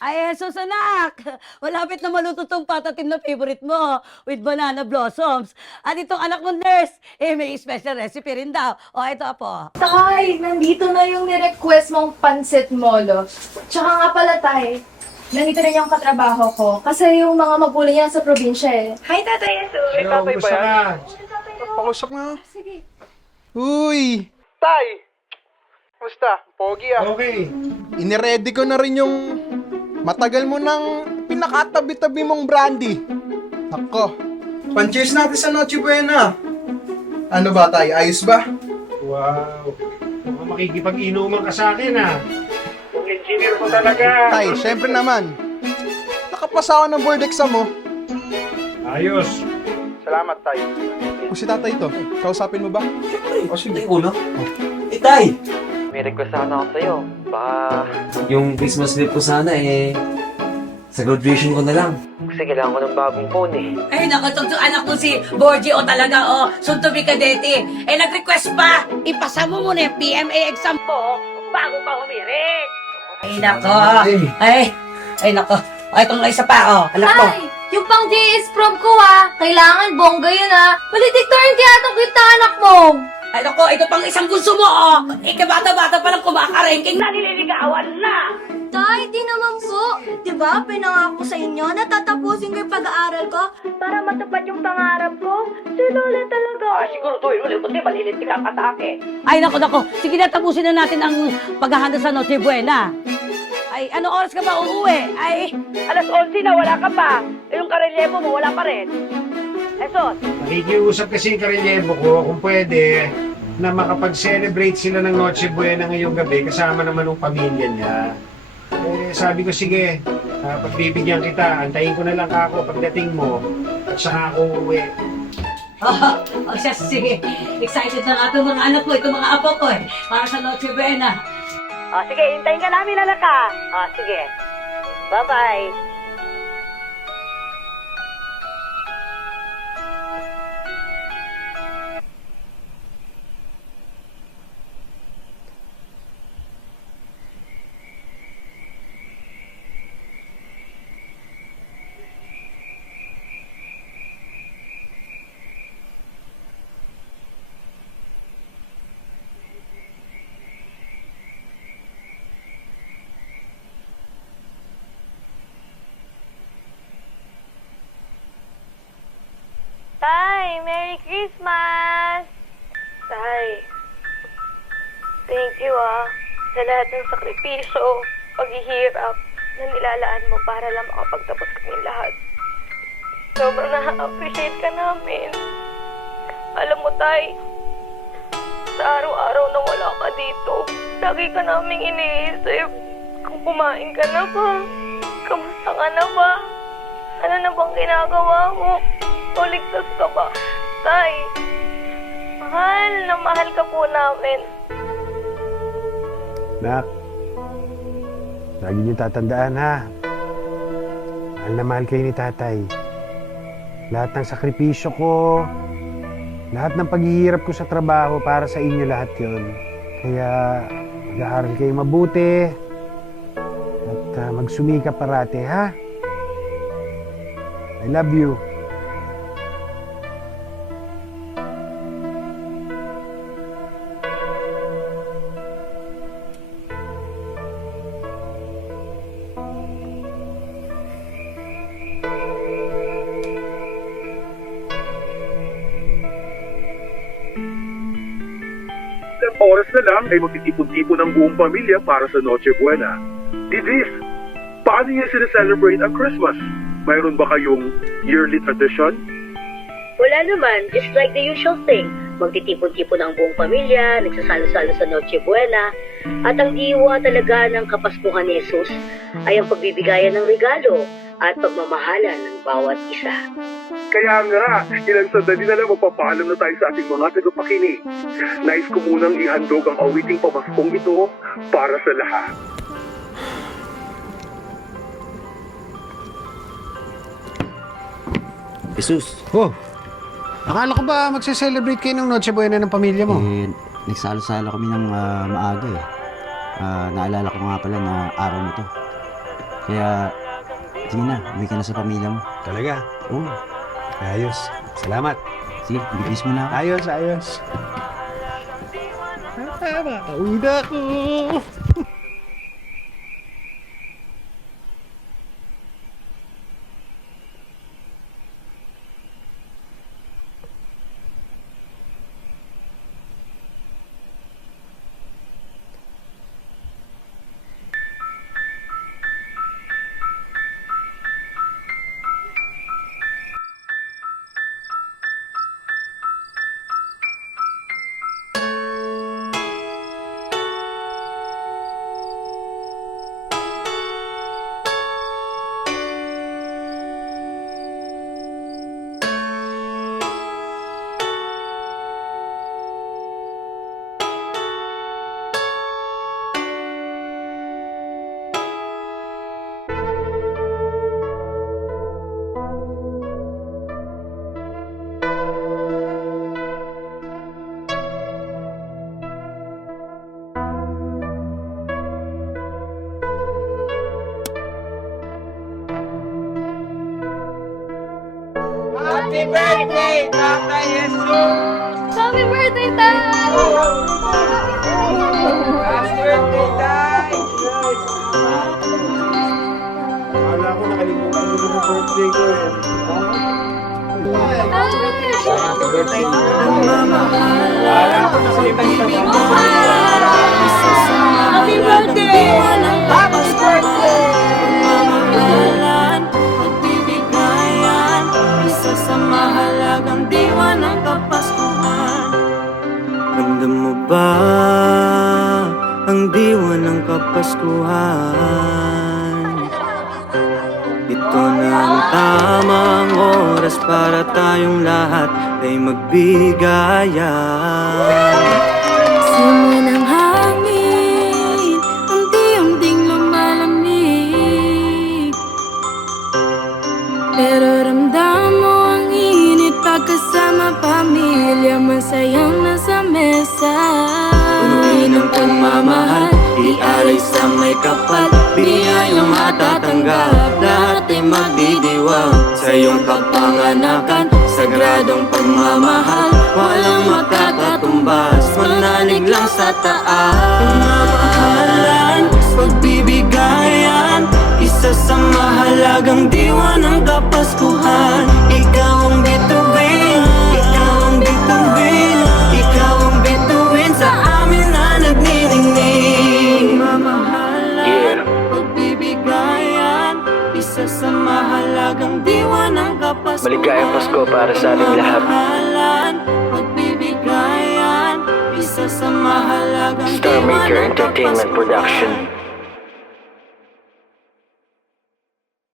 Ay, Jesus anak! Malapit na maluto tong patatim na favorite mo with banana blossoms. At itong anak mo, nurse, may special recipe rin daw. O, ito po. Tay, nandito na yung ni-request mong pansit molo. Tsaka nga pala, Tay, nandito rin yung katrabaho ko. Kasi yung mga magulang niya sa probinsya eh. Hi, Tatay Jesus! Si tatay ba yan? Pakusap nga. Sige. Uy! Tay! Kumusta? Pogi ah. Okay. Iniready ko na rin yung matagal mo nang pinakatabi-tabi mong brandy. Ako. Pan-cheers natin sa Noche Buena. Ano ba tayo? Ayos ba? Wow. Mukhang makikipag-inuman ka sa akin, ha? Kung engineer ko talaga. Tay, syempre naman. Nakapasa ako ng board exam mo. Ayos. Salamat, Tay. Kung si tatay to, kausapin mo ba? O sige. Tay, ulo? Tay! May request sana ako sa'yo. Baka Yung Christmas gift ko sana sa graduation ko na lang. kasi kailangan ko ng bagong phone eh. Ay, naku, itong anak mo si Borgie, o talaga, soon to be kadete. Nag-request pa, ipasa mo muna yung PMA exam mo bago pa humirit. Ay, nako. Ay, nako. Ay, itong isa pa, anak mo. Tay, yung pang JS prom ko kailangan bongga yun Valedictorian kaya itong cute na anak mo. Ay, nako, ito pang isang bunso mo, Kabata-bata pa lang kumakarengking na, nililigawan na. Tay, di naman po. Di ba, pinangako sa inyo na tatapusin ko yung pag-aaral ko para matupad yung pangarap ko? Si Lola talaga. Siguro to, buti malilintik ka sa akin. Ay, nako. Sige na, tapusin na natin ang paghahanda sa Noche Buena. Ay, ano oras ka ba uuwi? Ay, alas 11 na, wala ka pa. Yung karelyebo mo, wala pa rin. Esos. Nakikiusap kasi yung karelyebo ko kung pwede na makapag-celebrate sila ng Noche Buena ngayong gabi kasama naman ng pamilya niya. Sabi ko, sige, pagbibigyan kita, antayin ko na lang ako pagdating mo at saka ako uuwi. Siya, sige. Excited na nga itong mga anak ko, itong mga apo ko para sa Noche Buena. Sige, hintayin ka namin, anak ka. Sige. Bye-bye. Tay, Merry Christmas! Tay, thank you sa lahat ng sakripisyo, paghihirap na nilalaan mo para lang makapagtapos kami lahat. Sobrang na-appreciate ka namin. Alam mo, Tay, sa araw-araw na wala ka dito, lagi ka naming iniisip kung kumain ka na ba, kamusta ka na ba, ano na bang ginagawa mo, o ligtas ka ba? Tay, mahal na mahal ka po namin. Nak, lagi niyo tatandaan, ha? Mahal na mahal kayo ni tatay. Lahat ng sakripisyo ko, lahat ng paghihirap ko sa trabaho, para sa inyo lahat yon. Kaya mag-aaral kayo mabuti at magsumikap parati, ha? I love you. Ilang oras na lang ay magtitipon-tipon ang buong pamilya para sa Noche Buena. Didis, paano niyo sineselebrate ang Christmas? Mayroon ba kayong yearly tradition? Wala naman, just like the usual thing. Magtitipon-tipon ang buong pamilya, nagsasalo-salo sa Noche Buena, at ang diwa talaga ng Kapaskuhan ni Jesus ay ang pagbibigayan ng regalo at pagmamahalan ng bawat isa. Kaya nga, ilang sandali na lang magpapaalam na tayo sa ating mga tagapakinig. Nais ko munang ihandog ang awiting pamaskong ito para sa lahat. Jesus. Oh, akala ko ba magse-celebrate kayo ng Noche Buena ng pamilya mo? Nagsalo-salo kami ng maaga eh. Naalala ko nga pala na araw nito. Kaya, sige na, uwi ka na sa pamilya mo. Talaga? Oo. Ayos. Salamat. Sige, bibis mo na ako. Ayos, ayos. Uwi na ako. Happy birthday, Tatay Jesus! Happy birthday, Tay! Happy birthday, Tay! Wala ko, nakalimutan ko yung birthday ko eh. Happy birthday! Wala ko, nakalimutan ko. Happy birthday! Happy birthday! Pagbibigayan, isa sa mahalagang diwa ng Kapaskuhan. Ramdam mo ba ang diwa ng Kapaskuhan? Ito na ang tamang oras para tayong lahat ay magbigayan. Simoy ng hangin, unti-unting lumalamig. Pero ramdam mo ang init pagkasama pamilya, masayang nasa mesa. Punuin ang pagmamahal, ialay sa may kapal, biyayang matatanggap, lahat ay magdidiwang sa iyong kapanganakan. Sagradong pagmamahal, walang makakatumbas, manalig lang sa taas. Pagmamahalan, pagbibigayan, isa sa mahalagang diwa ng Kapaskuhan. Ikaw ang bituin, ikaw ang bituin, ikaw ang bituin sa amin na nagniningning. Mamahalan, pagbibigayan, isa sa mahalagang diwa ng Kapaskuhan. Maligayang Pasko para sa aming lahat. Mamahalan, pagbibigayan, isa sa mahalagang Star diwa Maker ng Entertainment Kapaskuhan. Production.